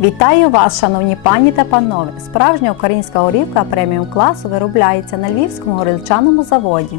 Вітаю вас, шановні пані та панове! Справжня українська горівка преміум класу виробляється на Львівському горілчаному заводі.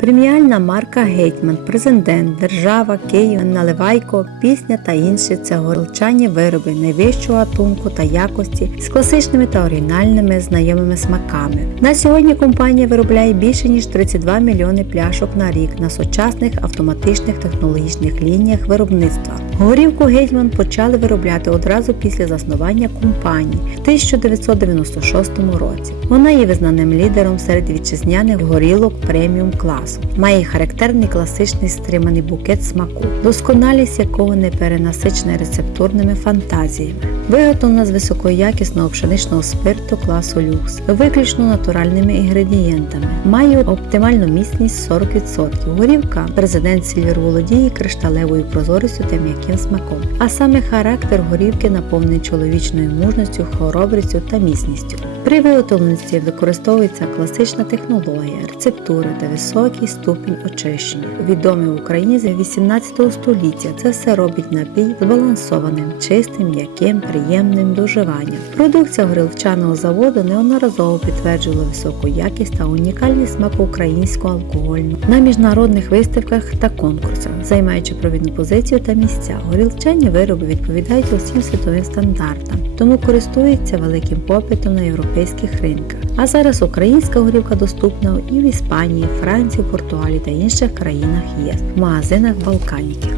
Преміальна марка Гетьман, Президент, Держава, Київ, Наливайко, пісня та інші це горілчані вироби найвищого гатунку та якості з класичними та оригінальними знайомими смаками. На сьогодні компанія виробляє більше ніж 32 мільйони пляшок на рік на сучасних автоматичних технологічних лініях виробництва. Горівку Гетьман почали виробляти одразу після заснування компанії в 1996 році. Вона є визнаним лідером серед вітчизняних горілок преміум класу. Має характерний класичний стриманий букет смаку, досконалість якого не перенасичена рецептурними фантазіями. Виготовлена з високоякісного пшеничного спирту класу люкс, виключно натуральними інгредієнтами. Має оптимальну міцність 40%. Горівка президент Сільвер володіє кришталевою прозорістю та м'яким смаком. А саме характер горівки наповнений чоловічною мужністю, хоробрістю та міцністю. При виготовленості використовується класична технологія, рецептура та високий ступінь очищення. Відомий в Україні з 18 століття. Це все робить напій збалансованим, чистим, м'яким, приємним до вживання. Продукція горілчаного заводу неодноразово підтверджувала високу якість та унікальність смаку українського алкогольного на міжнародних виставках та конкурсах, займаючи провідну позицію та місця. Горілчані вироби відповідають усім світовим стандартам, тому користуються великим попитом на європейських ринках. А зараз українська горілка доступна і в Іспанії, Франції, Португалії та інших країнах ЄС, в магазинах Балканіки.